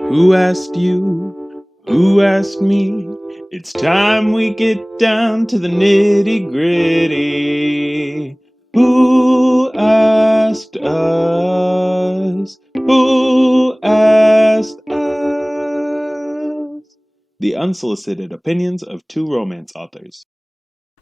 Who asked you? Who asked me? It's time we get down to the nitty gritty. Who asked us? Who asked us? The unsolicited opinions of two romance authors.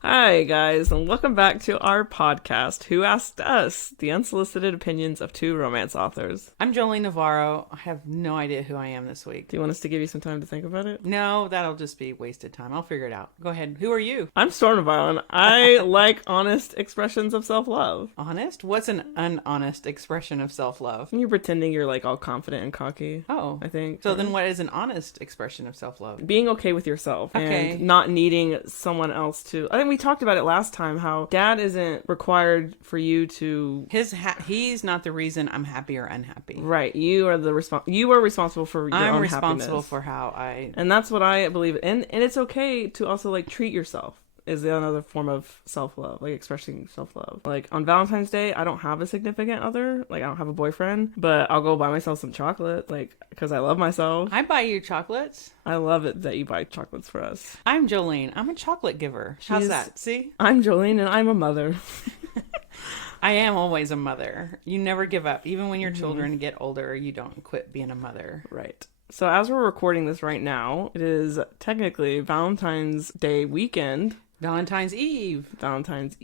Hi, guys, and welcome back to our podcast, Who Asked Us? The Unsolicited Opinions of Two Romance Authors. I'm Jolene Navarro. I have no idea who I am this week. Do you want us to give you some time to think about it? No, that'll just be wasted time. I'll figure it out. Go ahead. Who are you? I'm Storm Navarro, and I like honest expressions of self-love. Honest? What's an unhonest expression of self-love? You're pretending you're like all confident and cocky. Oh. I think. So then what is an honest expression of self-love? Being okay with yourself Okay. and not needing someone else to... I think we talked about it last time, how dad isn't required for you to... He's not the reason I'm happy or unhappy. Right. You are responsible for your I'm own responsible happiness. for how I... And that's what I believe. And it's okay to also like treat yourself is another form of self-love, like expressing self-love. Like on Valentine's Day, I don't have a significant other, like I don't have a boyfriend, but I'll go buy myself some chocolate, like because I love myself. I buy you chocolates. I love it that you buy chocolates for us. I'm Jolene. I'm a chocolate giver. How's that? See? I'm Jolene and I'm a mother. I am always a mother. You never give up. Even when your children get older, you don't quit being a mother. Right. So as we're recording this right now, it is technically Valentine's Day weekend. Valentine's Eve, Valentine's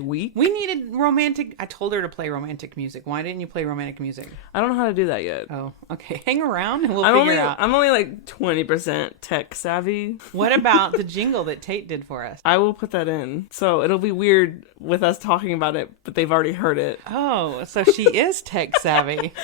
week. We needed romantic. I told her to play romantic music. Why didn't you play romantic music? I don't know how to do that yet. Oh, okay. Hang around and we'll figure out. I'm only like 20% tech savvy. What about the jingle that Tate did for us? I will put that in. So it'll be weird with us talking about it, but they've already heard it. Oh, so she is tech savvy.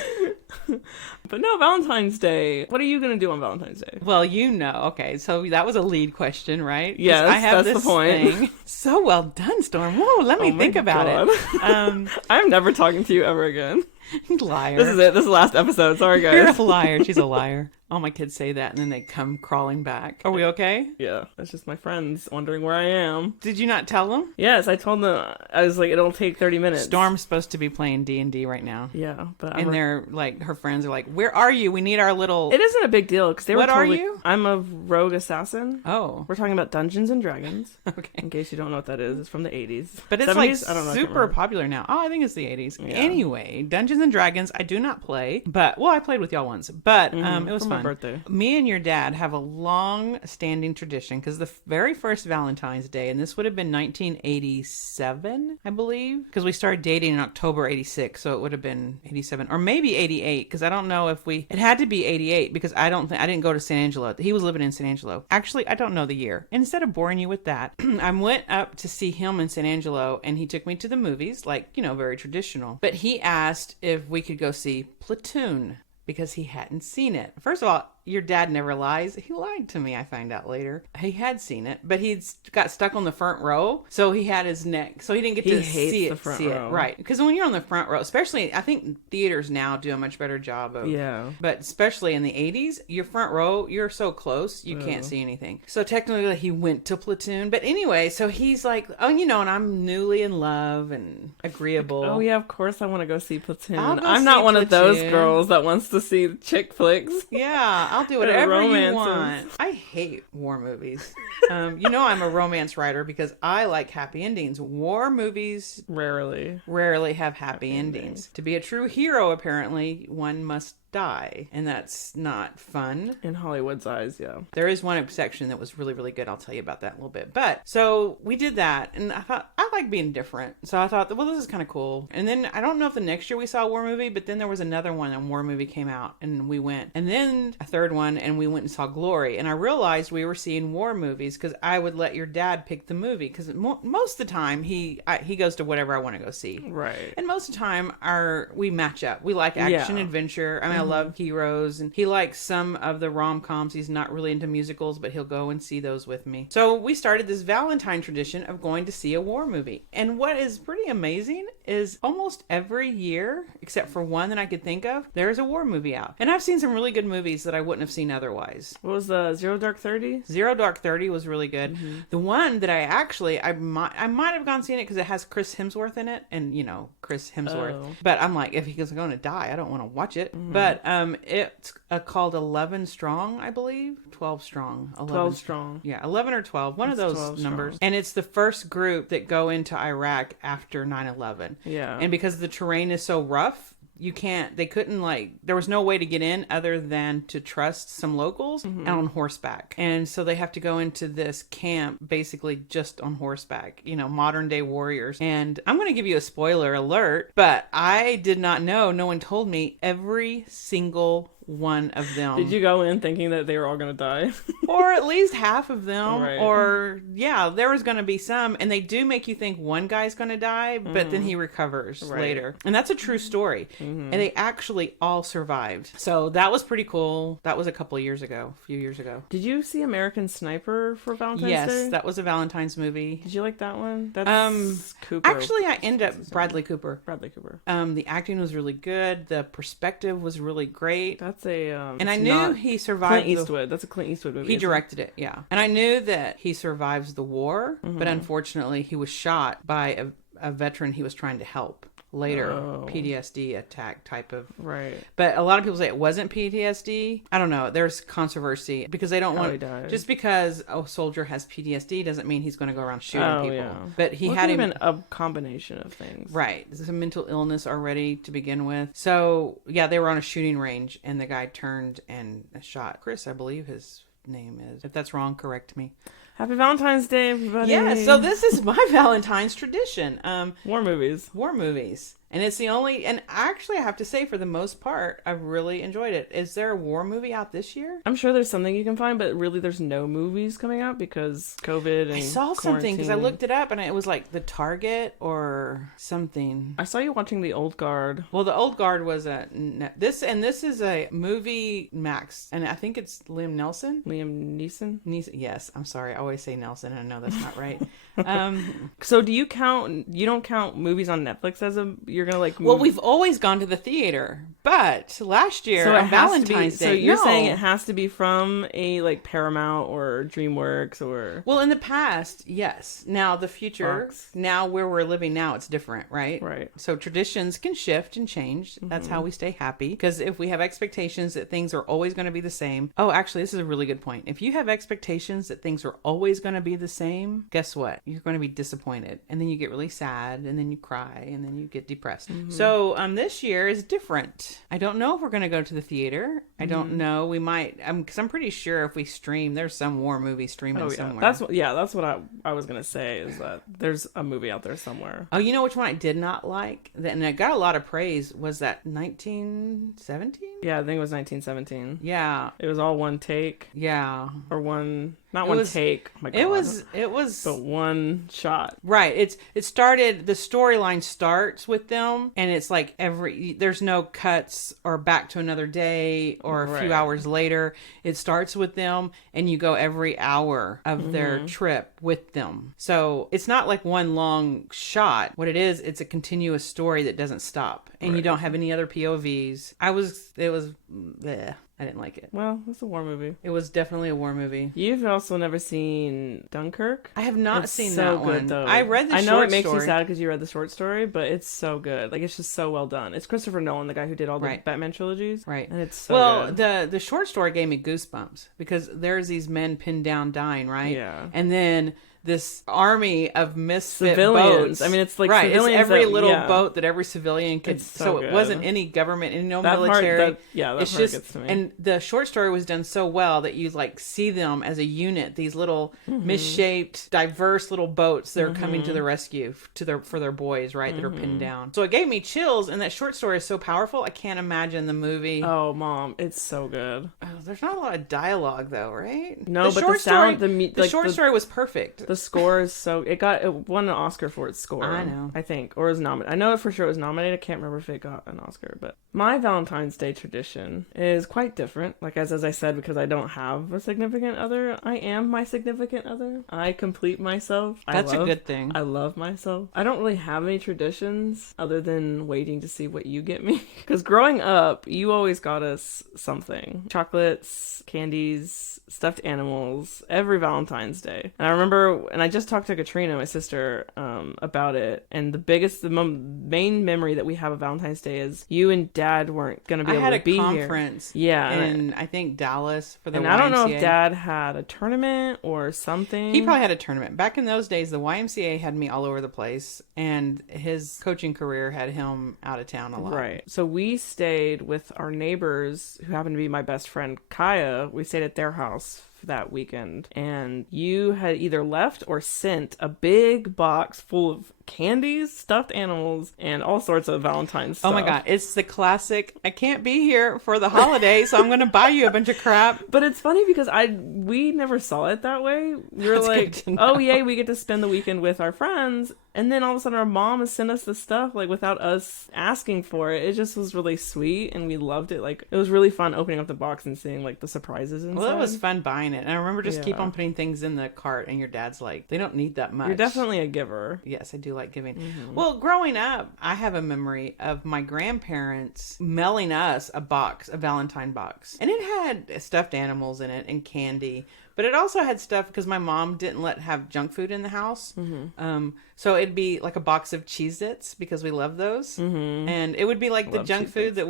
But no, Valentine's Day. What are you going to do on Valentine's Day? Well, okay. So that was a lead question, right? Yes, I have that's this the point. thing. So well done, Storm. Whoa, let me think about it. I'm never talking to you ever again. Liar. This is it. This is the last episode. Sorry, guys. You're a liar. She's a liar. All my kids say that, and then they come crawling back. Are we okay? Yeah, it's just my friends wondering where I am. Did you not tell them? Yes, I told them. I was like, it'll take 30 minutes. Storm's supposed to be playing D&D right now. Yeah, but and they're like, her friends are like, "Where are you? We need our little." It isn't a big deal because they were. What are you? I'm a rogue assassin. Oh, we're talking about Dungeons and Dragons. Okay. In case you don't know what that is, it's from the 80s. But it's 70s? like I don't know, super popular now. Oh, I think it's the 80s. Yeah. Anyway, Dungeons and Dragons. I do not play, but I played with y'all once. But it was fun. My birthday. Me and your dad have a long-standing tradition because the very first Valentine's Day, and this would have been 1987, I believe, because we started dating in October 86, so it would have been 87 or maybe 88, because I don't know if it had to be 88 because I didn't go to San Angelo. He was living in San Angelo. Actually, I don't know the year. Instead of boring you with that, I went up to see him in San Angelo, and he took me to the movies, like, very traditional. But he asked if we could go see Platoon because he hadn't seen it. First of all, your dad never lies. He lied to me, I find out later. He had seen it, but he'd got stuck on the front row, so he had his neck. So he didn't get to see it. Right. Because when you're on the front row, especially, I think theaters now do a much better job of... Yeah. But especially in the 80s, your front row, you're so close, you can't see anything. So technically, he went to Platoon. But anyway, so he's like, and I'm newly in love and agreeable. Oh, yeah, of course I want to go see Platoon. I'm not one of those girls that wants to see chick flicks. Yeah, I'll do whatever you want. I hate war movies. I'm a romance writer because I like happy endings. War movies rarely have happy endings. To be a true hero, apparently, one must die, and that's not fun in Hollywood's eyes. Yeah, there is one section that was really, really good. I'll tell you about that in a little bit. But so we did that, and I thought I like being different, so I thought, well, this is kind of cool. And then I don't know if the next year we saw a war movie, but then there was another one, a war movie came out, and we went, and then a third one, and we went and saw Glory. And I realized we were seeing war movies because I would let your dad pick the movie, because most of the time he goes to whatever I want to go see, right? And most of the time we match up. We like action adventure. I mean, I love heroes, and he likes some of the rom-coms. He's not really into musicals, but he'll go and see those with me. So we started this Valentine tradition of going to see a war movie. And what is pretty amazing is almost every year, except for one that I could think of, there's a war movie out. And I've seen some really good movies that I wouldn't have seen otherwise. What was Zero Dark 30? Zero Dark 30 was really good. Mm-hmm. The one that I might have gone seen it because it has Chris Hemsworth in it, and Chris Hemsworth. But I'm like, if he's going to die, I don't want to watch it. Mm-hmm. But But it's called 11 Strong, I believe. 12 Strong. 11 12 strong. Yeah, 11 or 12. One of It's those 12 numbers. strong. And it's the first group that go into Iraq after 9/11. Yeah. And because the terrain is so rough, they couldn't there was no way to get in other than to trust some locals and on horseback. And so they have to go into this camp basically just on horseback, modern day warriors. And I'm going to give you a spoiler alert, but I did not know, no one told me, every single one of them. Did you go in thinking that they were all going to die? Or at least half of them. Right. Or, there was going to be some. And they do make you think one guy's going to die, but then he recovers later. And that's a true story. And they actually all survived. So that was pretty cool. That was a few years ago. Did you see American Sniper for Valentine's Day? Yes, that was a Valentine's movie. Did you like that one? That's Cooper. Actually, I ended up Bradley Cooper. Bradley Cooper. The acting was really good. The perspective was really great. That's a and I knew he survived. Clint Eastwood. That's a Clint Eastwood movie. He directed it, yeah. And I knew that he survives the war, but unfortunately, he was shot by a veteran he was trying to help. Later, PTSD attack type of. Right. But a lot of people say it wasn't PTSD. I don't know. There's controversy because they don't want. Just because a soldier has PTSD doesn't mean he's going to go around shooting people. Yeah. But he had even a combination of things. Right. There's a mental illness already to begin with. So, yeah, they were on a shooting range and the guy turned and shot Chris, I believe his name is. If that's wrong, correct me. Happy Valentine's Day, everybody. Yeah, so this is my Valentine's tradition. War movies. And it's the only, and actually I have to say for the most part, I've really enjoyed it. Is there a war movie out this year? I'm sure there's something you can find, but really there's no movies coming out because COVID and I saw something because I looked it up and it was like The Target or something. I saw you watching The Old Guard. Well, The Old Guard was this is a movie Max, and I think it's Liam Neeson. Yes, I'm sorry. I always say Nelson and I know that's not right. So do you don't count movies on Netflix as you're gonna like Well, we've always gone to the theater, but last year on Valentine's Day. So you're saying it has to be from a like Paramount or DreamWorks or Well, in the past, yes. Now the future, Fox. Now where we're living now, it's different, right? Right. So traditions can shift and change. That's how we stay happy. Because if we have expectations that things are always going to be the same. Oh, actually, this is a really good point. If you have expectations that things are always going to be the same, guess what? You're going to be disappointed. And then you get really sad and then you cry and then you get depressed. So this year is different. I don't know if we're going to go to the theater. I don't know. We might, because I'm pretty sure if we stream, there's some war movie streaming somewhere. That's what I was going to say is that there's a movie out there somewhere. Oh, you know which one I did not like? And it got a lot of praise. Was that 1917? Yeah, I think it was 1917. Yeah. It was all one take. Yeah. Or one... Not one take. Oh my God. It was. But one shot. Right. The storyline starts with them and it's like there's no cuts or back to another day or a few hours later. It starts with them and you go every hour of their trip with them. So it's not like one long shot. What it is, it's a continuous story that doesn't stop and you don't have any other POVs. Bleh. I didn't like it. Well, it's a war movie. It was definitely a war movie. You've also never seen Dunkirk? I have not seen that one. Good, though. I read the short story. I know it makes you sad because you read the short story, but it's so good. Like, it's just so well done. It's Christopher Nolan, the guy who did all the Batman trilogies. Right. And it's so good. The short story gave me goosebumps because there's these men pinned down dying, right? Yeah. And then this army of misfit civilians. boats. I mean, it's like civilians. It's every little boat that every civilian could. So it wasn't any government and no that military. That it's part just gets to me. And the short story was done so well that you like see them as a unit. These little misshaped, diverse little boats that are coming to the rescue for their boys, right? That are pinned down. So it gave me chills. And that short story is so powerful. I can't imagine the movie. Oh, Mom, it's so good. Oh, there's not a lot of dialogue though, right? No, but the sound, the short story was perfect. The score is so. It won an Oscar for its score. I know. I think. Or was nominated. I know for sure it was nominated. I can't remember if it got an Oscar. But my Valentine's Day tradition is quite different. Like, as I said, because I don't have a significant other, I am my significant other. I complete myself. That's a good thing. I love myself. I don't really have any traditions other than waiting to see what you get me. Because growing up, you always got us something. Chocolates, candies, stuffed animals, every Valentine's Day. And I remember and I just talked to Katrina, my sister, about it. And the main memory that we have of Valentine's Day is you and Dad weren't going to be able to be here. I had a conference in, I think, Dallas for the YMCA. And I don't know if Dad had a tournament or something. He probably had a tournament. Back in those days, the YMCA had me all over the place, and his coaching career had him out of town a lot. Right. So we stayed with our neighbors, who happened to be my best friend, Kaya. We stayed at their house that weekend, and you had either left or sent a big box full of candies, stuffed animals, and all sorts of Valentine's stuff. Oh my god, it's the classic, I can't be here for the holiday, so I'm going to buy you a bunch of crap. But it's funny because we never saw it that way. We were like, oh yay, we get to spend the weekend with our friends, and then all of a sudden our mom has sent us the stuff like without us asking for it. It just was really sweet, and we loved it. Like, it was really fun opening up the box and seeing like the surprises inside. Well, it was fun buying it, and I remember just keep on putting things in the cart, and your dad's like, they don't need that much. You're definitely a giver. Yes, I do like giving. Mm-hmm. Well, growing up, I have a memory of my grandparents mailing us a Valentine box, and it had stuffed animals in it and candy. But it also had stuff because my mom didn't have junk food in the house. Mm-hmm. So it'd be like a box of Cheez-Its because we love those. Mm-hmm. And it would be like the junk food that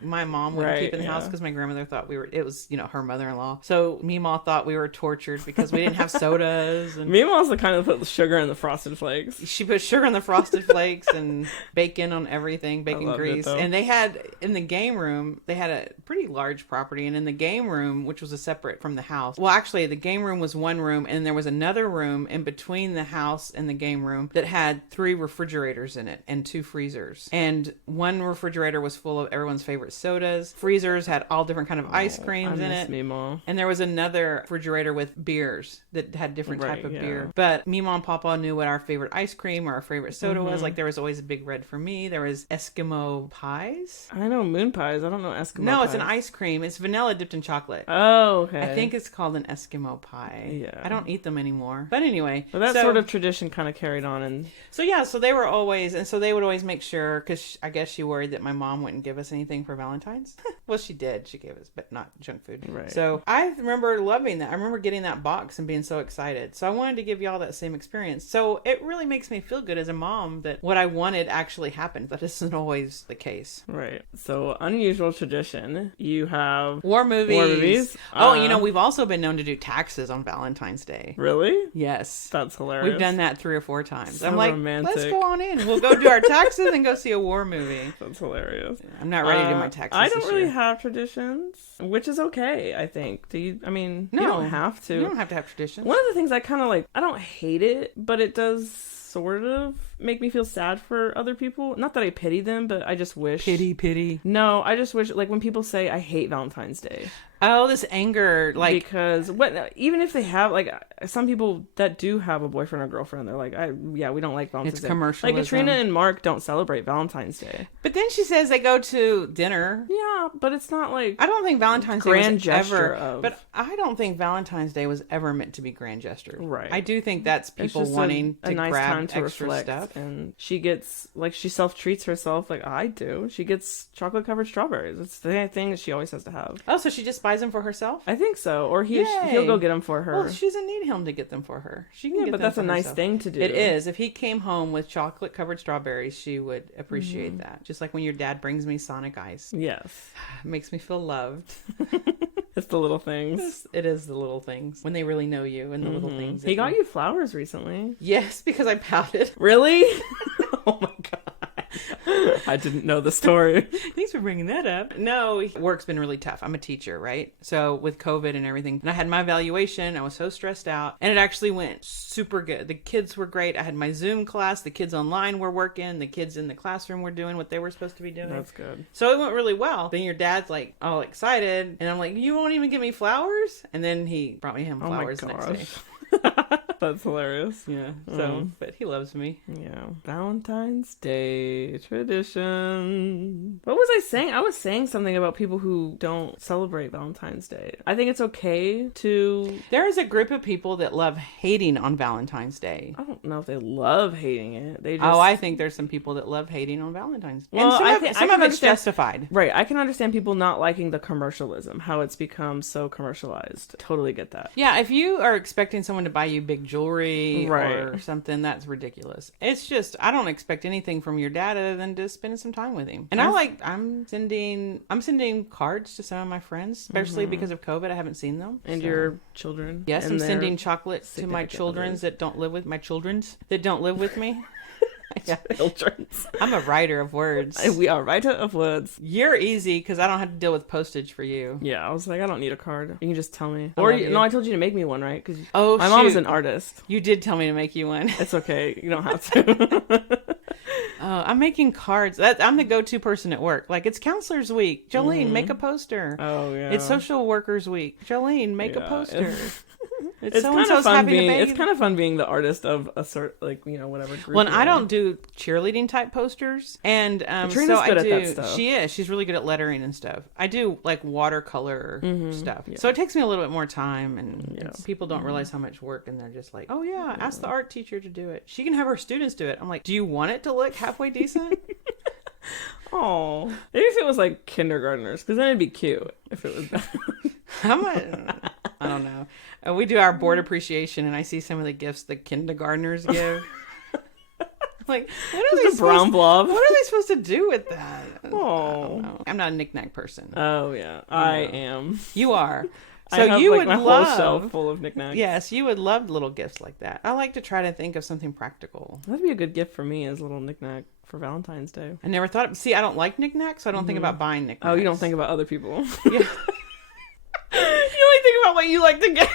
my mom wouldn't keep in the house because my grandmother thought it was, her mother-in-law. So Meemaw thought we were tortured because we didn't have sodas. And Meemaw's the kind that put sugar in the Frosted Flakes. She put sugar in the Frosted Flakes and bacon on everything, bacon grease. And they had, in the game room, they had a pretty large property. And in the game room, which was a separate from the house. Well, actually, the game room was one room, and there was another room in between the house and the game room that had 3 refrigerators in it and 2 freezers. And one refrigerator was full of everyone's favorite sodas. Freezers had all different kind of ice creams in it. Meemaw. And there was another refrigerator with beers that had different type of beer. But Meemaw and Papa knew what our favorite ice cream or our favorite soda was. Like, there was always a Big Red for me. There was Eskimo pies. I know moon pies. I don't know Eskimo pies. No, it's an ice cream. It's vanilla dipped in chocolate. Oh, okay. I think it's called an Eskimo pie. Yeah. I don't eat them anymore. But anyway. But that sort of tradition kind of carried on. And so they were always, and so they would always make sure, because I guess she worried that my mom wouldn't give us anything for Valentine's. Well, she did. She gave us, but not junk food. Right. So I remember loving that. I remember getting that box and being so excited. So I wanted to give y'all that same experience. So it really makes me feel good as a mom that what I wanted actually happened. That isn't always the case. Right. So unusual tradition. You have war movies. War movies. Oh, we've also been known to do taxes on Valentine's Day. Really? Yes. That's hilarious. We've done that 3 or 4 times. So I'm like, romantic. Let's go on in. We'll go do our taxes and go see a war movie. That's hilarious. I'm not ready to do my taxes. I don't really have traditions, which is okay, I think. Do you? I mean, no, you don't have to. You don't have to have traditions. One of the things I kind of like, I don't hate it, but it does sort of make me feel sad for other people. Not that I pity them, but I just wish. Pity. No, I just wish, like, when people say, I hate Valentine's Day. Oh, this anger, like, because even if they have, like, some people that do have a boyfriend or girlfriend, they're like, we don't like Valentine's Day. It's commercialism. Like, Katrina and Mark don't celebrate Valentine's Day. But then she says they go to dinner. Yeah, but it's not like I don't think Valentine's Day grand was gesture ever. But I don't think Valentine's Day was ever meant to be grand gesture. Right. I do think that's people wanting to nice grab time to extra reflect, stuff. and she gets, like, she self-treats herself like I do. She gets chocolate-covered strawberries. It's the thing that she always has to have. Oh, so she just buys them for herself? I think so. Or he'll go get them for her. Well, she doesn't need him to get them for her. She can get but them that's for a nice herself. thing to do. It is. If he came home with chocolate-covered strawberries, she would appreciate that. Just like when your dad brings me Sonic Ice. Yes. It makes me feel loved. It's the little things. It is the little things. When they really know you and the little things. He got you flowers recently. Yes, because I pouted. Really? Oh my god. I didn't know the story. Thanks for bringing that up. No, work's been really tough. I'm a teacher, right? So with COVID and everything, and I had my evaluation. I was so stressed out, and it actually went super good. The kids were great. I had my Zoom class. The kids online were working. The kids in the classroom were doing what they were supposed to be doing. That's good. So it went really well. Then your dad's like all excited, and I'm like, you won't even give me flowers? And then he brought me him flowers the next day. That's hilarious. Yeah. So, but he loves me. Yeah. Valentine's Day tradition. What was I saying? I was saying something about people who don't celebrate Valentine's Day. I think it's okay to... There is a group of people that love hating on Valentine's Day. I don't know if they love hating it. They just... Oh, I think there's some people that love hating on Valentine's Day. Well, and some of it's justified. Right. I can understand people not liking the commercialism, how it's become so commercialized. Totally get that. Yeah. If you are expecting someone to buy you big jewelry Right. or something, that's ridiculous. It's just, I don't expect anything from your dad other than just spending some time with him. And I'm sending cards to some of my friends, especially because of COVID. I haven't seen them. And so. your children. Yes, and I'm their sending chocolate to my children's that don't live with me. children's. I'm a writer of words. We are writer of words. You're easy because I don't have to deal with postage for you. Yeah, I was like, I don't need a card. You can just tell me. I Or love you. no, I told you to make me one, right? Because Oh, my mom's shoot. an artist. You did tell me to make you one. It's okay. You don't have to. I'm making cards. I'm the go-to person at work. Like, it's counselor's week. Jolene, make a poster. Oh yeah. It's social workers week. Jolene, make a Yeah. poster. It's kind of so-and-so's fun having a being. It's baby. kind of fun being the artist of a sort, like, you know, whatever group. Well, you're I in. don't do cheerleading type posters, and Trina's so good I at do. that stuff. She is. She's really good at lettering and stuff. I do like watercolor stuff, Yeah. so it takes me a little bit more time, and Yeah. people don't realize how much work, and they're just like, "Oh yeah, ask the art teacher to do it. She can have her students do it." I'm like, "Do you want it to look halfway decent?" Oh, maybe if it was like kindergartners, because then it'd be cute. If it was. I don't know. We do our board appreciation, and I see some of the gifts the kindergartners give. Like, what are they Just a brown supposed? blob. What are they supposed to do with that? I Oh. don't know. I'm not a knick-knack person. Oh yeah, I am. You are. I So have, you like, would my love. whole shelf full of knickknacks. Yes, you would love little gifts like that. I like to try to think of something practical. That'd be a good gift for me as a little knickknack for Valentine's Day. I never thought. See, I don't like knickknacks, so I don't think about buying knickknacks. Oh, you don't think about other people. Yeah. You like think about what you like to get.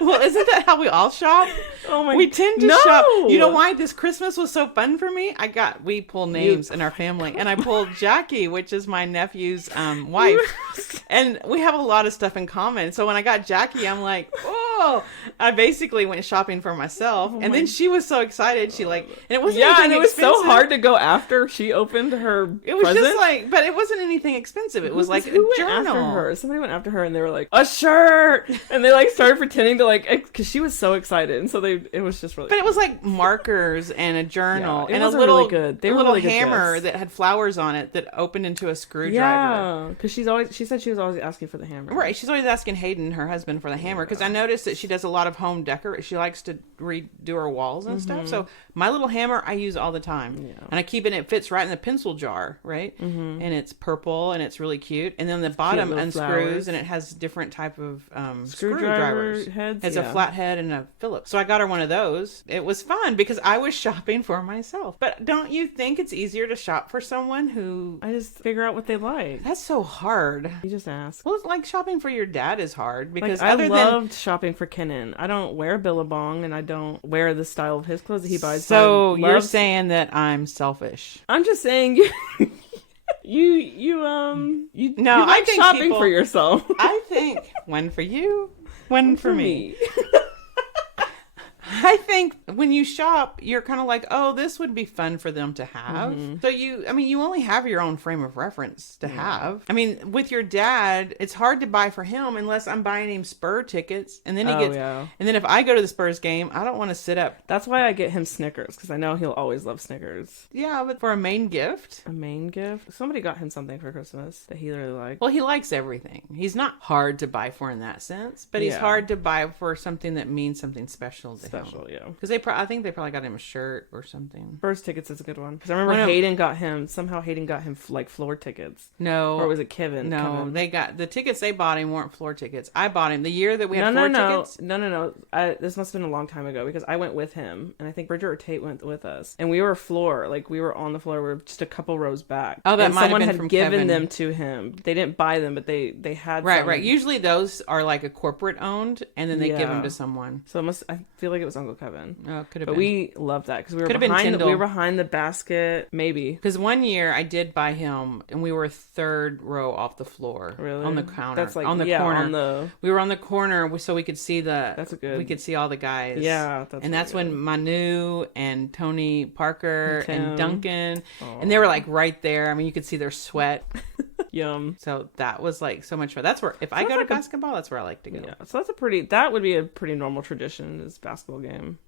Well, isn't that how we all shop? Oh my! We tend to No! shop. You know why this Christmas was so fun for me? We pull names in our family, and I pulled Jackie, which is my nephew's wife, and we have a lot of stuff in common. So when I got Jackie, I'm like, oh! I basically went shopping for myself, and then she was so excited. She and it wasn't Yeah, anything and it was so expensive. hard to go after she opened her. It was present. just like, but it wasn't anything expensive. It was like a Who went journal. after her? Somebody went after her, and they were like, a shirt, and they like started pretending to like, because she was so excited, and so it was just really. But it was like markers and a journal Yeah, it and a was little really good. They a were little really good hammer gifts. that had flowers on it that opened into a screwdriver. Yeah, because she said she was always asking for the hammer. Right, she's always asking Hayden, her husband, for the hammer because I noticed that she does a lot of home decor. She likes to redo her walls and stuff. So my little hammer I use all the time, and I keep it. It fits right in the pencil jar, right? And it's purple and it's really cute. And then the bottom little unscrews flowers. and it has different type of Screwdriver screwdrivers. heads, It's a yeah. flathead and a Phillips. So I got her one of those. It was fun because I was shopping for myself. But don't you think it's easier to shop for someone who? I just figure out what they like. That's so hard. You just ask. Well, it's like shopping for your dad is hard because Like, I other loved shopping for Kenan. I don't wear Billabong, and I don't wear the style of his clothes that he buys. So but I you're love- saying that I'm selfish. I'm just saying you. You No, you I like think shopping people- for yourself. I think one for you, one for me. me. I think when you shop, you're kind of like, oh, this would be fun for them to have. So you only have your own frame of reference to have. I mean, with your dad, it's hard to buy for him unless I'm buying him Spur tickets. And then he gets, yeah. and then if I go to the Spurs game, I don't want to sit up. That's why I get him Snickers, because I know he'll always love Snickers. Yeah, but for a main gift. A main gift. Somebody got him something for Christmas that he really liked. Well, he likes everything. He's not hard to buy for in that sense, but he's Yeah. hard to buy for something that means something special to him. Special, yeah. Because I think they probably got him a shirt or something. First tickets is a good one, because I remember One of- Hayden got him like floor tickets, No. or was it Kevin? No, Kevin. they got the tickets they bought him weren't floor tickets. I bought him the year that we had No, floor tickets. No. This must have been a long time ago, because I went with him, and I think Bridget or Tate went with us, and we were floor, like we were on the floor. We were just a couple rows back. Oh, that and might have someone been had from given Kevin. them to him. They didn't buy them, but they had Right, some. right. Usually those are like a corporate owned, and then they give Yeah. them to someone. So I feel like it was Uncle Kevin. Oh, could have But been. we loved that because we were Could have been behind. We Tyndall. were behind the basket, maybe. Because one year I did buy him, and we were third row off the floor, Really? on the counter. That's like on the yeah, corner. on the We were on the corner so we could see the. That's a good- We could see all the guys. yeah. And that's when Manu and Tony Parker Tim. and Duncan, Aw. and they were like right there. I mean, you could see their sweat. Yum. So that was like so much fun. That's where, if I Sounds go to like a- basketball, that's where I like to go. Yeah. So that would be a pretty normal tradition, is basketball game.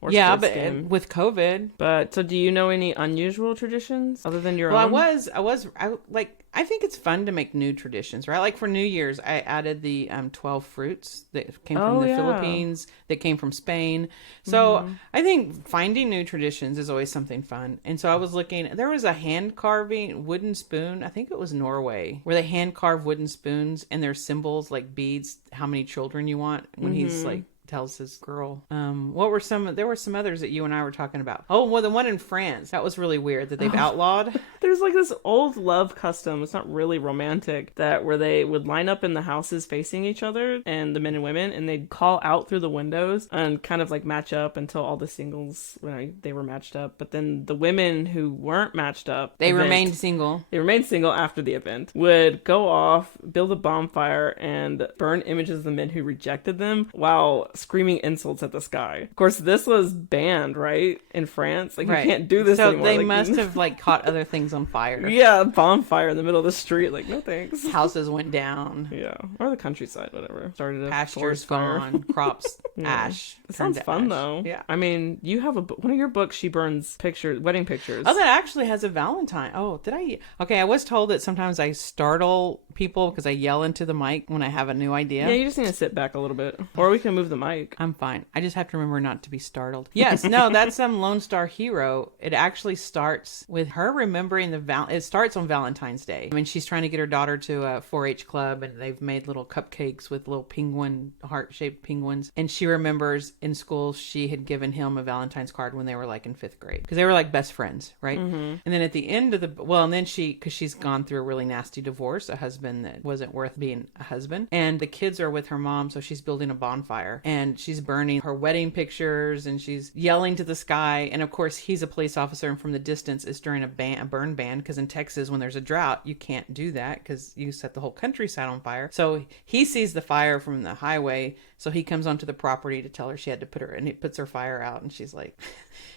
or Yeah, sports but game. with COVID. But so do you know any unusual traditions other than your Well, own? I think it's fun to make new traditions, right? Like for New Year's, I added the 12 fruits that came from Oh, the yeah. Philippines, that came from Spain. So I think finding new traditions is always something fun. And so I was looking, there was a hand carving wooden spoon. I think it was Norway, where they hand carve wooden spoons and there's symbols like beads, how many children you want when he's like, tells his girl. What were some? There were some others that you and I were talking about. Oh, well, the one in France. That was really weird that they've outlawed. There's like this old love custom. It's not really romantic, that where they would line up in the houses facing each other, and the men and women, and they'd call out through the windows and kind of like match up until all the singles, they were matched up. But then the women who weren't matched up, They remained single. They remained single after the event, would go off, build a bonfire, and burn images of the men who rejected them while screaming insults at the sky. Of course, this was banned, right? In France. Like, Right. you can't do this So anymore. they Like, must have like caught other things on fire. yeah, bonfire in the middle of the street. Like, no thanks. Houses went down. Yeah. Or the countryside, whatever. Started a Pastures forest fire. gone. Crops ash. It sounds turned to fun, ash. though. Yeah. I mean, you have one of your books, she burns pictures, wedding pictures. Oh, that actually has a Valentine. Oh, did I? Okay, I was told that sometimes I startle people because I yell into the mic when I have a new idea. Yeah, you just need to sit back a little bit. Or we can move the mic. I'm fine. I just have to remember not to be startled. Yes, no, that's some Lone Star Hero. It actually starts with her remembering it starts on Valentine's Day. I mean, she's trying to get her daughter to a 4-H club, and they've made little cupcakes with little penguin, heart-shaped penguins. And she remembers in school she had given him a Valentine's card when they were like in 5th grade. Because they were like best friends, right? And then at the end of and then because she's gone through a really nasty divorce, a husband that wasn't worth being a husband. And the kids are with her mom, so she's building a bonfire. And she's burning her wedding pictures, and she's yelling to the sky. And of course, he's a police officer, and from the distance it's during a burn ban, because in Texas, when there's a drought, you can't do that because you set the whole countryside on fire. So he sees the fire from the highway, so he comes onto the property to tell her she had to and he puts her fire out, and she's like,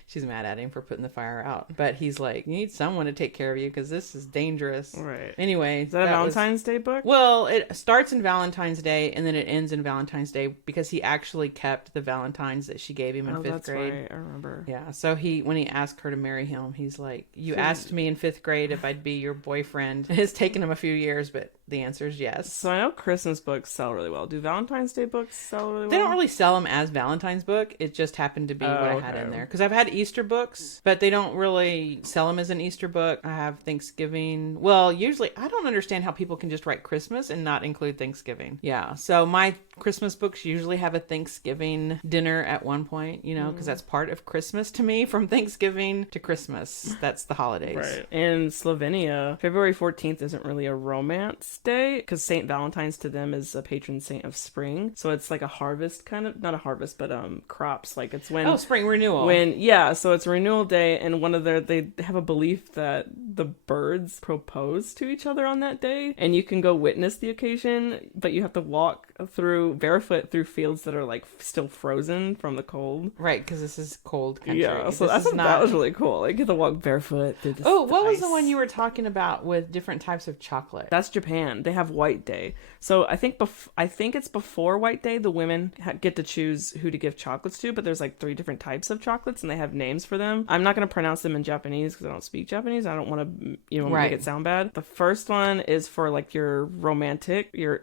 she's mad at him for putting the fire out. But he's like, you need someone to take care of you because this is dangerous. Right. Anyway. Is that a Valentine's Day book? Well, it starts in Valentine's Day and then it ends in Valentine's Day because he actually kept the Valentines that she gave him in 5th grade. Right. I remember. Yeah. So when he asked her to marry him, he's like, you asked me in 5th grade if I'd be your boyfriend. It's taken him a few years, but the answer is yes. So I know Christmas books sell really well. Do Valentine's Day books sell really well? They don't really sell them as Valentine's book. It just happened to be what I had in there. Because I've had Easter books, but they don't really sell them as an Easter book. I have Thanksgiving. Well, usually I don't understand how people can just write Christmas and not include Thanksgiving. Yeah. So my Christmas books usually have a Thanksgiving dinner at one point, because that's part of Christmas to me, from Thanksgiving to Christmas. That's the holidays. Right. In Slovenia, February 14th isn't really a romance day because St. Valentine's to them is a patron saint of spring. So it's like a harvest kind of, not a harvest, but crops. Like it's when... Oh, spring renewal. So it's renewal day, and they have a belief that the birds propose to each other on that day, and you can go witness the occasion, but you have to walk barefoot through fields that are like still frozen from the cold. Right, because this is cold country. Yeah, so I thought that was really cool. Like, you get to walk barefoot through this. Oh, what was the one you were talking about with different types of chocolate? That's Japan. They have White Day. So I think it's before White Day. The women get to choose who to give chocolates to, but there's like 3 different types of chocolates, and they have names for them. I'm not going to pronounce them in Japanese because I don't speak Japanese. I don't want to, make it sound bad. The first one is for like your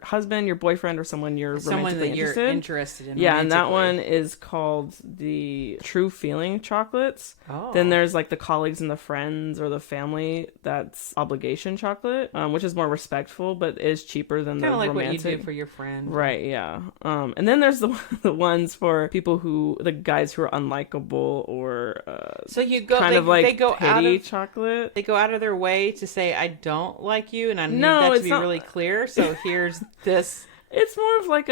husband, your boyfriend, or someone you're romantically interested in. Yeah, and that one is called the True Feeling chocolates. Oh. Then there's like the colleagues and the friends or the family. That's obligation chocolate, which is more respectful, but is cheaper than the romantic. Kind of like what you do for your friend. Right, yeah. And then there's the ones for people the guys who are unlikable or so you go kind of like they go pity chocolate. They go out of their way to say, I don't like you, and I need that to be really clear. So here's this. It's more of like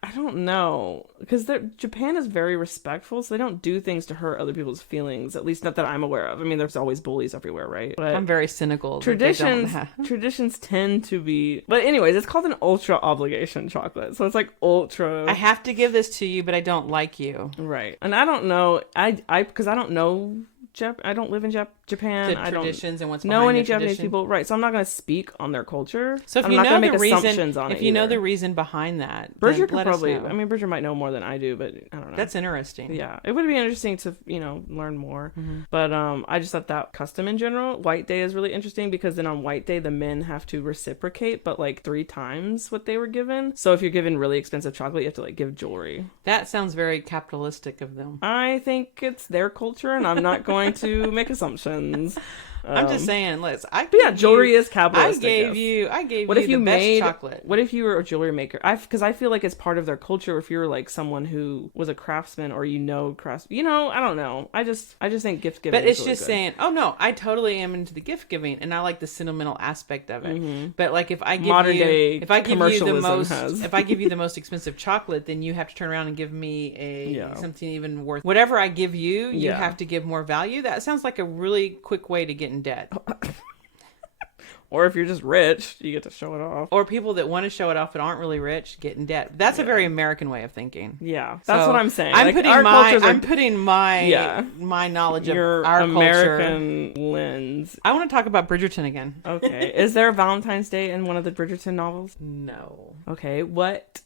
I don't know, because Japan is very respectful, so they don't do things to hurt other people's feelings, at least not that I'm aware of. I mean, there's always bullies everywhere, right? But I'm very cynical. Traditions tend to be... But anyways, it's called an ultra obligation chocolate, so it's like ultra... I have to give this to you, but I don't like you. Right. And I don't know, because I don't know I don't live in Japan. The I don't traditions and what's know behind any the Japanese tradition. people, right? So I'm not going to speak on their culture. So if I'm you not know going to the make reason, assumptions on it. if you know either. the reason behind that, Bridger then could let probably. us know. I mean, Bridger might know more than I do, but I don't know. That's interesting. Yeah, it would be interesting to learn more. But I just thought that custom in general, White Day is really interesting because then on White Day the men have to reciprocate, but like 3 times what they were given. So if you're given really expensive chocolate, you have to like give jewelry. That sounds very capitalistic of them. I think it's their culture, and I'm not going to make assumptions. I'm just saying, Jewelry is capitalist. I gave you What the if you best made chocolate. What if you were a jewelry maker? Because I feel like it's part of their culture. If you were like someone who was a craftsman or crafts, I don't know. I just think gift giving. But it's really just good. saying, oh no, I totally am into the gift giving, and I like the sentimental aspect of it. But like if I give Modern day if I give you the commercialism most, has- if I give you the most expensive chocolate, then you have to turn around and give me Yeah. something even worth. Whatever I give you, you Yeah. have to give more value. That sounds like a really quick way to get in debt. Or if you're just rich, you get to show it off. Or people that want to show it off but aren't really rich get in debt. That's a very American way of thinking. Yeah, that's So, what I'm saying. I'm Like, putting our cultures are my knowledge of your our culture. American lens. I want to talk about Bridgerton again. Okay, is there a Valentine's Day in one of the Bridgerton novels? No. Okay, what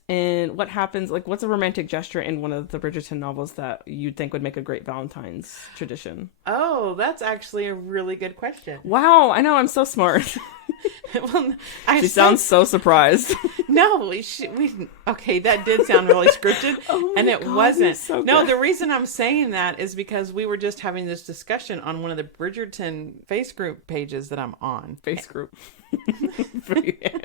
happens? Like, what's a romantic gesture in one of the Bridgerton novels that you'd think would make a great Valentine's tradition? Oh, that's actually a really good question. Wow, I know, I'm so smart. Well, She sounds so surprised. No, okay, that did sound really scripted, and it God, wasn't. you're so No, good. the reason I'm saying that is because we were just having this discussion on one of the Bridgerton face group pages that I'm on. Face group.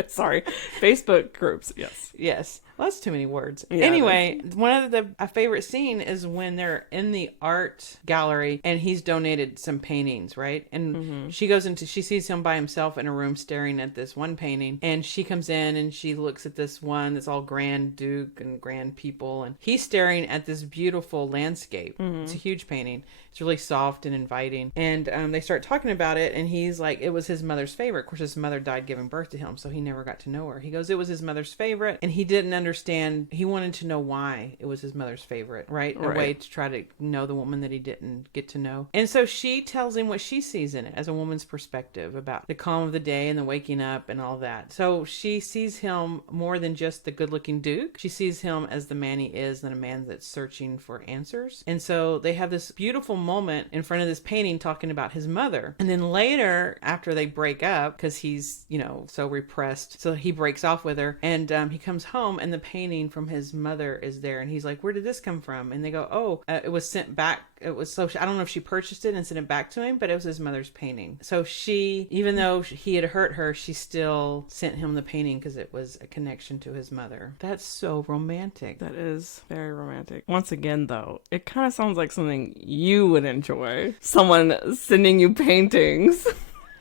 Sorry. Facebook groups, yes. Yes. Well, that's too many words. Yeah, Anyway, one of a favorite scene is when they're in the art gallery and he's donated some paintings, right? And she sees him by himself in a room staring at this one painting, and she comes in and she looks at this one that's all grand duke and grand people, and he's staring at this beautiful landscape. It's a huge painting. It's really soft and inviting. And they start talking about it, and he's like, it was his mother's favorite. Of course, his mother died giving birth to him, so he never got to know her. He goes, it was his mother's favorite, and he didn't understand. He wanted to know why it was his mother's favorite, right? A way to try to know the woman that he didn't get to know. And so she tells him what she sees in it as a woman's perspective about the calm of the day and the waking up and all that. So she sees him more than just the good-looking duke. She sees him as the man he is, and a man that's searching for answers. And so they have this beautiful moment in front of this painting talking about his mother. And then later, after they break up, because he's, so repressed, so he breaks off with her, and he comes home, and the painting from his mother is there, and he's like, where did this come from? And they go, it was sent back. It was I don't know if she purchased it and sent it back to him, but it was his mother's painting. So she, even though he had hurt her, she still sent him the painting because it was a connection to his mother. That's so romantic. That is very romantic. Once again, though, it kind of sounds like something you would enjoy. Someone sending you paintings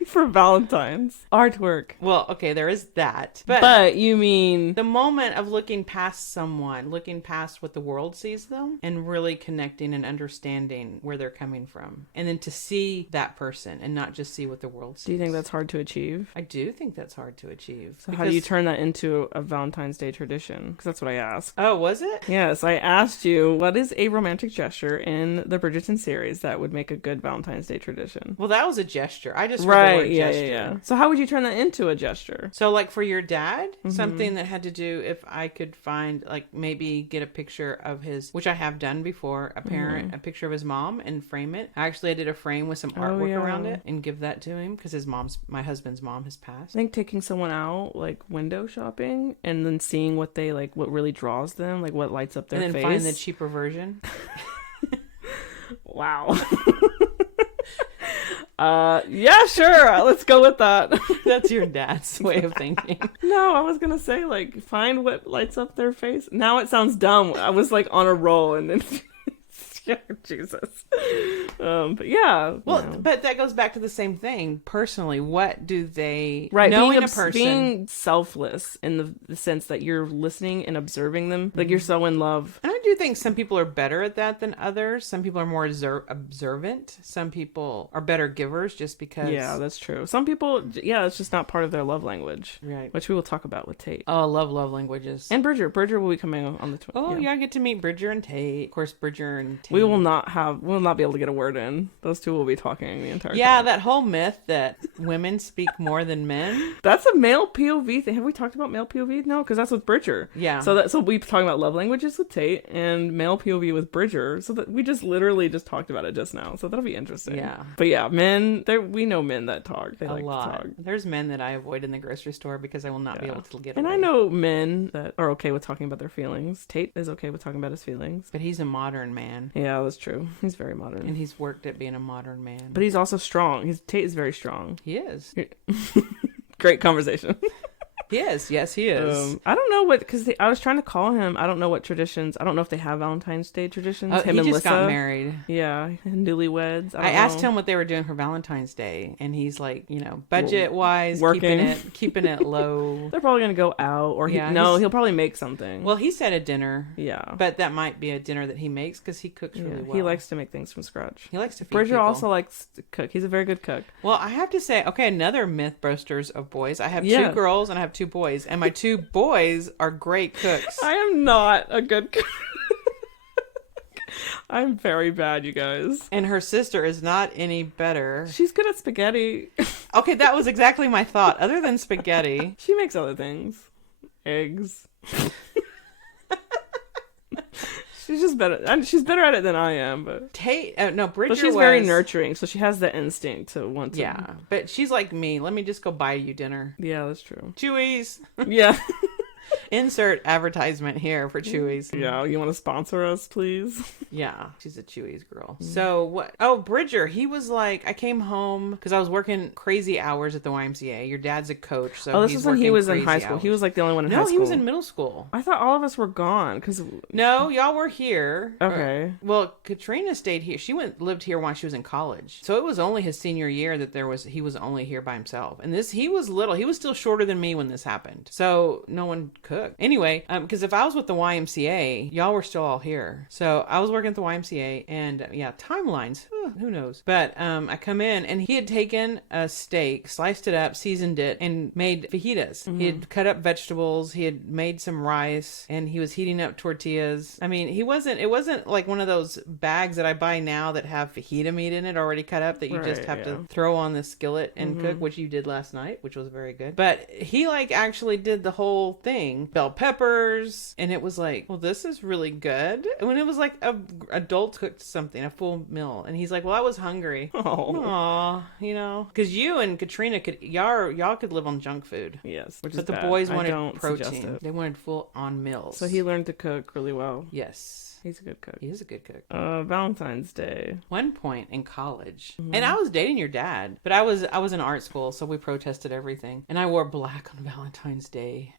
for Valentine's. Artwork. Well, okay, there is that. But you mean... the moment of looking past someone, looking past what the world sees them, and really connecting and understanding where they're coming from. And then to see that person and not just see what the world sees. Do you think that's hard to achieve? I do think that's hard to achieve. So how do you turn that into a Valentine's Day tradition? Because that's what I asked. Oh, was it? Yes, I asked you, what is a romantic gesture in the Bridgerton series that would make a good Valentine's Day tradition? Well, that was a gesture. I just heard the word yeah, gesture. yeah. So how would you turn that into a gesture? So like for your dad, something that had to do, if I could find, like maybe get a picture of his, which I have done before, a picture of his mom and frame it. Actually, I did a frame with some artwork around it and give that to him because my husband's mom has passed. I think taking someone out, like window shopping, and then seeing what they like, what really draws them, like what lights up their face. And then find the cheaper version. Wow. Yeah, sure. Let's go with that. That's your dad's way of thinking. No, I was gonna say like find what lights up their face. Now it sounds dumb. I was like on a roll and then yeah, Jesus. But yeah. Well, but that goes back to the same thing. Personally, what do they knowing a person, being selfless in the sense that you're listening and observing them, like you're so in love. And I do think some people are better at that than others. Some people are more observant. Some people are better givers just because. Yeah, that's true. Some people, it's just not part of their love language. Right. Which we will talk about with Tate. Oh, I love languages. And Bridger. Bridger will be coming on the 20th. Oh, yeah, I get to meet Bridger and Tate. Of course, Bridger and Tate. We will not be able to get a word in. Those two will be talking the entire time. Yeah, that whole myth that women speak more than men. That's a male POV thing. Have we talked about male POV? No, because that's with Bridger. Yeah. So we talking about love languages with Tate and male POV with Bridger. So that we just literally just talked about it just now. So that'll be interesting. Yeah. But yeah, men. We know men that talk. They A like lot. to talk. There's men that I avoid in the grocery store because I will not be able to get And away. I know men that are okay with talking about their feelings. Tate is okay with talking about his feelings. But he's a modern man. Yeah, that's true. He's very modern. And he's worked at being a modern man. But he's also strong. Tate is very strong. He is. Great conversation. He is. Yes, he is. I don't know what, because I was trying to call him. I don't know what traditions. I don't know if they have Valentine's Day traditions. Oh, Him he and just Lissa. got married. Yeah, newlyweds. I asked him what they were doing for Valentine's Day, and he's like, budget wise, Working. keeping it low. They're probably gonna go out, or he'll probably make something. Well, he said a dinner. Yeah, but that might be a dinner that he makes because he cooks really well. He likes to make things from scratch. He likes to feed Bridger people. also likes to cook. He's a very good cook. Well, I have to say, okay, another myth busters of boys. I have 2 girls and I have 2 boys, and my 2 boys are great cooks. I am not a good cook. I'm very bad, you guys. And her sister is not any better. She's good at spaghetti. Okay, that was exactly my thought. Other than spaghetti. She makes other things. Eggs. She's just better. And she's better at it than I am, but Tate, no, Bridger. But she's very nurturing, so she has the instinct to want to. Yeah, but she's like me. Let me just go buy you dinner. Yeah, that's true. Chewy's. Yeah. Insert advertisement here for Chewy's. Yeah, you want to sponsor us, please? Yeah, she's a Chewy's girl. So what? Oh, Bridger, he was like, I came home because I was working crazy hours at the YMCA. Your dad's a coach, so this he's was when he was in high crazy school. hours. He was like the only one in high No, school. he was in middle school. I thought all of us were gone because. No, y'all were here. Okay. Well, Katrina stayed here. She lived here while she was in college. So it was only his senior year that he was only here by himself. And he was little. He was still shorter than me when this happened. So no one cooked. Anyway, because if I was with the YMCA, y'all were still all here. So I was working at the YMCA, and timelines, who knows? But I come in, and he had taken a steak, sliced it up, seasoned it, and made fajitas. Mm-hmm. He had cut up vegetables, he had made some rice, and he was heating up tortillas. I mean, it wasn't like one of those bags that I buy now that have fajita meat in it already cut up that you just have to throw on the skillet and cook, which you did last night, which was very good. But he actually did the whole thing, bell peppers, and it was like, well, this is really good. And when it was like a adult cooked something, a full meal, and he's like, well, I was hungry. Aw, because you and Katrina y'all could live on junk food. Yes, but the boys wanted protein. They wanted full on meals. So he learned to cook really well. Yes. He's a good cook. He is a good cook. Valentine's Day. One point in college, and I was dating your dad, but I was in art school, so we protested everything, and I wore black on Valentine's Day.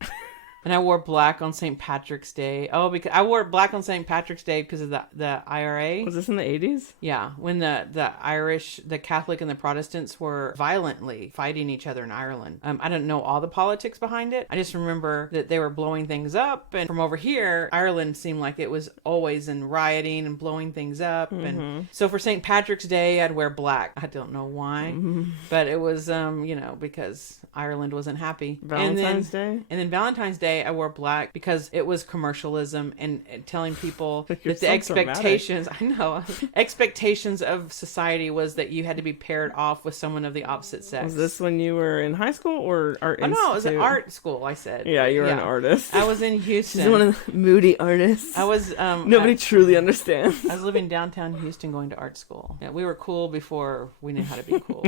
And I wore black on St. Patrick's Day. Oh, because I wore black on St. Patrick's Day because of the IRA. Was this in the 80s? Yeah, when the Irish, the Catholic and the Protestants were violently fighting each other in Ireland. I don't know all the politics behind it. I just remember that they were blowing things up. And from over here, Ireland seemed like it was always in rioting and blowing things up. Mm-hmm. And so for St. Patrick's Day, I'd wear black. I don't know why. Mm-hmm. But it was, because Ireland wasn't happy. Valentine's Day? And then Valentine's Day, I wore black because it was commercialism and telling people that the expectations, expectations of society was that you had to be paired off with someone of the opposite sex. Was this when you were in high school or art institute? No, it was an art school, I said. Yeah, you were an artist. I was in Houston. She's one of the moody artists. I was... Nobody truly understands. I was living downtown Houston going to art school. Yeah, we were cool before we knew how to be cool.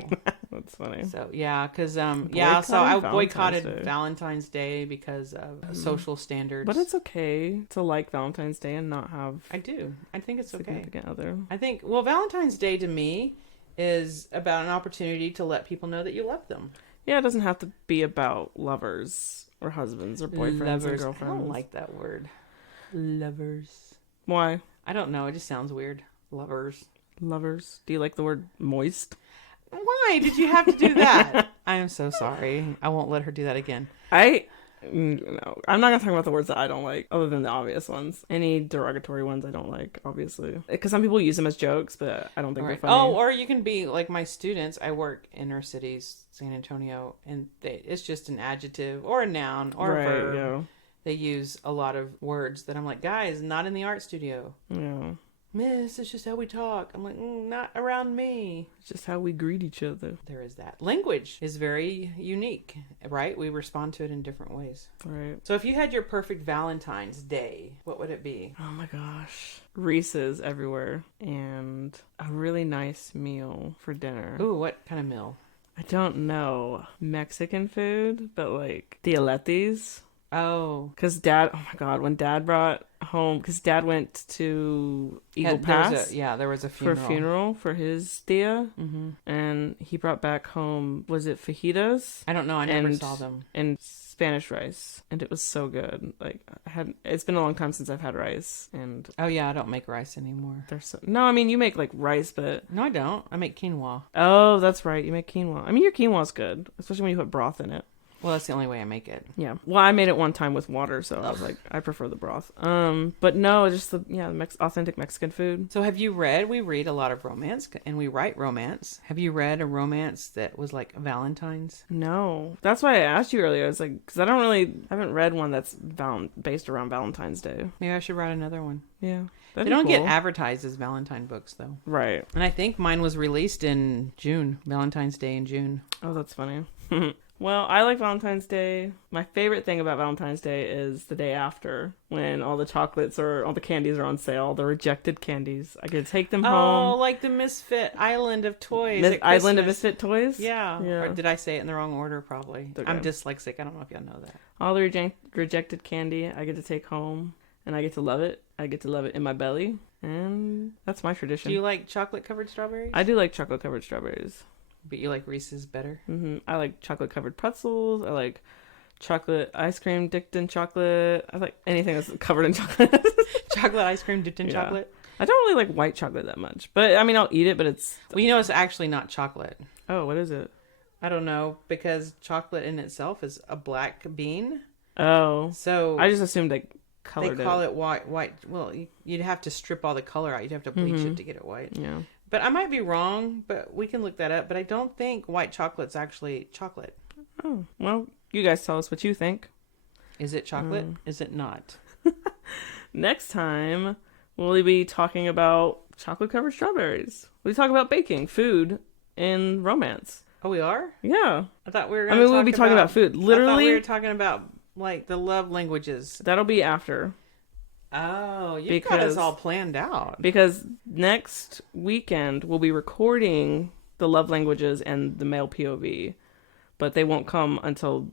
That's funny. So, yeah, because, so I boycotted Valentine's Day because of social standards. But it's okay to like Valentine's Day and not have... I do. I think it's okay. Significant other. I think, Valentine's Day to me is about an opportunity to let people know that you love them. Yeah, it doesn't have to be about lovers or husbands or boyfriends or girlfriends. I don't like that word. Lovers. Why? I don't know. It just sounds weird. Lovers. Lovers. Do you like the word moist? Why did you have to do that? I am so sorry. I won't let her do that again. No, I'm not gonna talk about the words that I don't like, other than the obvious ones. Any derogatory ones I don't like, obviously, because some people use them as jokes, but I don't think they're funny. Oh, or you can be like my students. I work inner cities, San Antonio, and it's just an adjective or a noun or a verb. Yeah. They use a lot of words that I'm like, guys, not in the art studio. Yeah. Miss, it's just how we talk. I'm like, not around me. It's just how we greet each other. There is that. Language is very unique, right? We respond to it in different ways. Right. So if you had your perfect Valentine's Day, what would it be? Oh my gosh. Reese's everywhere and a really nice meal for dinner. Ooh, what kind of meal? I don't know. Mexican food, but like Dialettes. Oh. Because Dad, oh my God, when Dad brought home, because Dad went to Eagle Pass. There was a For funeral. a funeral for his tia. Mm-hmm. And he brought back home, was it fajitas? I don't know. I never saw them. And Spanish rice. And it was so good. Like, it's been a long time since I've had rice. And Oh, yeah, I don't make rice anymore. no, I mean, you make like rice, but. No, I don't. I make quinoa. Oh, that's right. You make quinoa. I mean, your quinoa's good, especially when you put broth in it. Well, that's the only way I make it. Yeah. Well, I made it one time with water, so I was like, I prefer the broth. But no, just the authentic Mexican food. So have you read, we read a lot of romance and we write romance. Have you read a romance that was like Valentine's? No. That's why I asked you earlier. I was like, because I haven't read one that's based around Valentine's Day. Maybe I should write another one. Yeah. They don't get advertised as Valentine books, though. Right. And I think mine was released in June, Valentine's Day in June. Oh, that's funny. Well, I like Valentine's Day. My favorite thing about Valentine's Day is the day after, when all the chocolates or all the candies are on sale, the rejected candies. I get to take them home. Oh, like the Misfit Island of Toys. Island of Misfit Toys? Yeah. Yeah. Or did I say it in the wrong order? Probably. Okay. I'm dyslexic. I don't know if y'all know that. All the rejected candy I get to take home, and I get to love it. I get to love it in my belly, and that's my tradition. Do you like chocolate-covered strawberries? I do like chocolate-covered strawberries. But you like Reese's better? Mm-hmm. I like chocolate-covered pretzels. I like chocolate ice cream dipped in chocolate. I like anything that's covered in chocolate. Chocolate ice cream dipped in Yeah. chocolate? I don't really like white chocolate that much. But, I mean, I'll eat it, but it's... Well, you know it's actually not chocolate. Oh, what is it? I don't know, because chocolate in itself is a black bean. Oh. So I just assumed they colored it. they call it white. Well, you'd have to strip all the color out. You'd have to bleach it to get it white. Yeah. But I might be wrong, but we can look that up. But I don't think white chocolate's actually chocolate. Oh, well, you guys tell us what you think. Is it chocolate? Is it not? Next time, we'll be talking about chocolate-covered strawberries. We'll talk about baking, food, and romance. Oh, we are? Yeah. I thought we were I going mean, we'll be talking about food. I thought Literally, we were talking about, like, the love languages. that'll be after. Oh, you've got us all planned out. Because next weekend, we'll be recording the love languages and the male POV. But they won't come until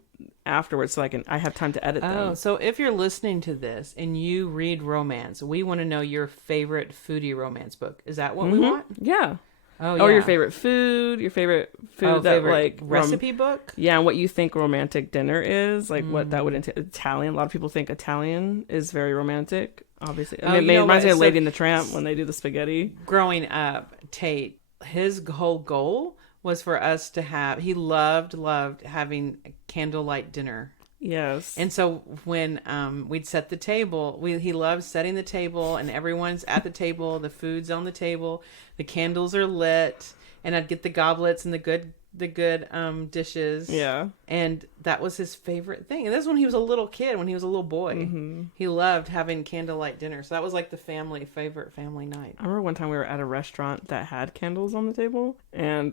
afterwards, so I have time to edit them. Oh, so if you're listening to this and you read romance, we want to know your favorite foodie romance book. Is that what we want? Yeah. Oh, yeah. Or your favorite food, that favorite like recipe book. Yeah, and what you think romantic dinner is, like what that would entail. Italian. A lot of people think Italian is very romantic. Obviously, I mean, it reminds me of Lady and the Tramp when they do the spaghetti. Growing up, Tate, his whole goal was for us to have. He loved having candlelight dinner. Yes. And so when we'd set the table, he loved setting the table, and everyone's at the table, the food's on the table, the candles are lit, and I'd get the goblets and the good dishes. Yeah. And that was his favorite thing. And this was when he was a little kid, when he was a little boy. Mm-hmm. He loved having candlelight dinner. So that was like the favorite family night. I remember one time we were at a restaurant that had candles on the table, and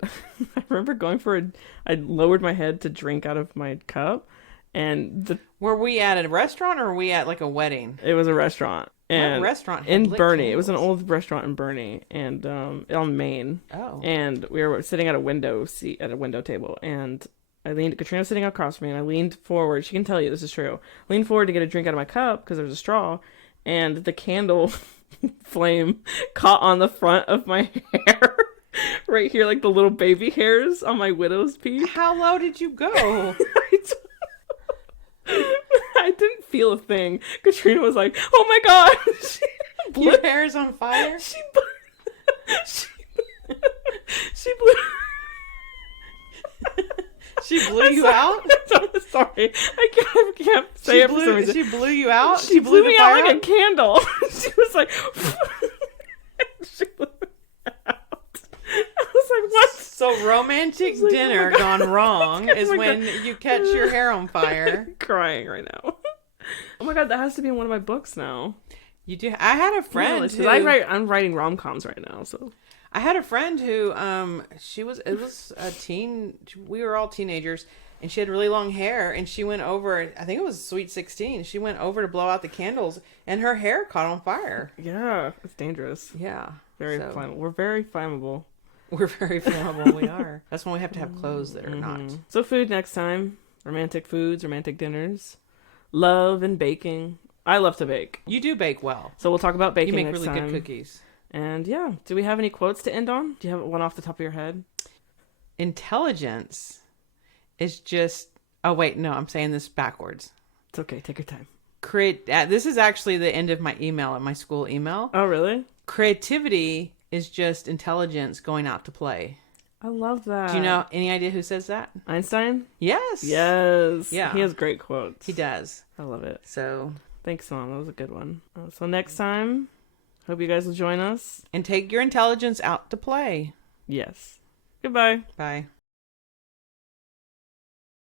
I remember I lowered my head to drink out of my cup. And were we at a restaurant or were we at like a wedding? It was a restaurant. And what restaurant? In Bernie. It was an old restaurant in Bernie, and on Main. Oh. And we were sitting at a window table, and Katrina was sitting across from me, and I leaned forward. She can tell you this is true. Leaned forward to get a drink out of my cup because there was a straw, and the candle flame caught on the front of my hair. Right here, like the little baby hairs on my widow's peak. How low did you go? I didn't feel a thing. Katrina was like, "Oh my god!" Blue hair's on fire. She blew. She blew you out? Sorry. I can't say it for some reason. She blew you out? She blew me the out fire like a candle. She was like... she blew me out. I was like, what? So romantic like, dinner oh gone wrong is my when God. you catch your hair on fire. I'm crying right now. Oh my God, that has to be in one of my books now. You do. I had a friend who... I'm writing rom-coms right now, so... I had a friend who, it was a teen, we were all teenagers, and she had really long hair, and she went over, I think it was Sweet 16, she went over to blow out the candles, and her hair caught on fire. Yeah, it's dangerous. Yeah. Very flammable. We're very flammable. We're very flammable, we are. That's when we have to have clothes that are not. So food next time. Romantic foods, romantic dinners. Love and baking. I love to bake. You do bake well. So we'll talk about baking You make next really time. good cookies. And yeah, do we have any quotes to end on? Do you have one off the top of your head? Intelligence is just... Oh, wait, no, I'm saying this backwards. It's okay. Take your time. This is actually the end of my email, at my school email. Oh, really? Creativity is just intelligence going out to play. I love that. Do you know any idea who says that? Einstein? Yes. Yes. Yeah. He has great quotes. He does. I love it. So... Thanks, Mom. That was a good one. So next time, hope you guys will join us. And take your intelligence out to play. Yes. Goodbye. Bye.